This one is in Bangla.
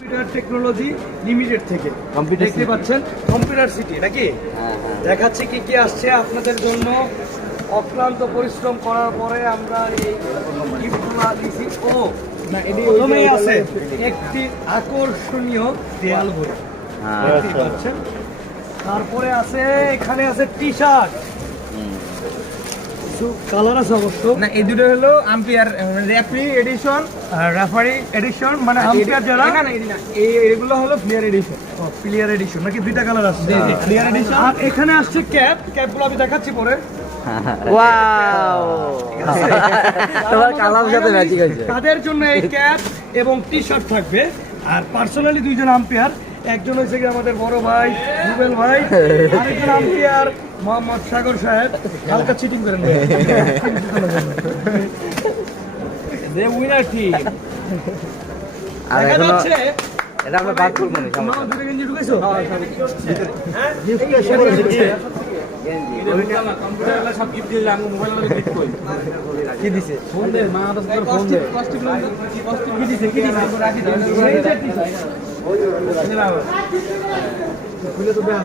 কম্পিউটার টেকনোলজি লিমিটেড থেকে দেখতে পাচ্ছেন কম্পিউটার সিটি নাকি দেখাচ্ছে কি কি আসছে আপনাদের জন্য। অক্লান্ত পরিশ্রম করার পরে আমরা এই গিফটগুলো দিছি। ও প্রথমেই আছে একটি আকর্ষণীয় দেয়াল বই দেখতে পাচ্ছেন। তারপরে আছে এখানে আছে টি শার্ট, কালার আছে অবশ্য না, এই দুটো হলো umpire referee edition, referee edition মানে আম্পায়ার যারা না না এইগুলো হলো প্লেয়ার এডিশন। প্লেয়ার এডিশন নাকি দুইটা কালার আছে প্লেয়ার এডিশন। আর এখানে আসছে ক্যাপগুলো আমি দেখাচ্ছি পরে। ওয়াও তোমার কালার সাথে ম্যাচিং হয়েছে। তাদের জন্য এই ক্যাপ এবং টি শার্ট থাকবে। আর পার্সোনালি দুইজন আম্পায়ার, একজন হচ্ছে কি আমাদের বড় ভাই রুবেল ভাই, আরেকজন আম্পায়ার মোহাম্মদ সাগর সাহেব। হালকা চিটিং করেন যে উইনার টিম। আর দেখা এখনো যাচ্ছে এটা আমরা বাদ করবো না। তোমরা দুটো গেঞ্জি ঢুকেছো? হ্যাঁ? কম্পিউটার সব গিফট দিলাম, মোবাইল গিফট কই কি দিছে? ফোন দে, মা তো ফোন দে। কস্টিপ কি দিছে? কি দিছে? রাখি দাও। খুলে তো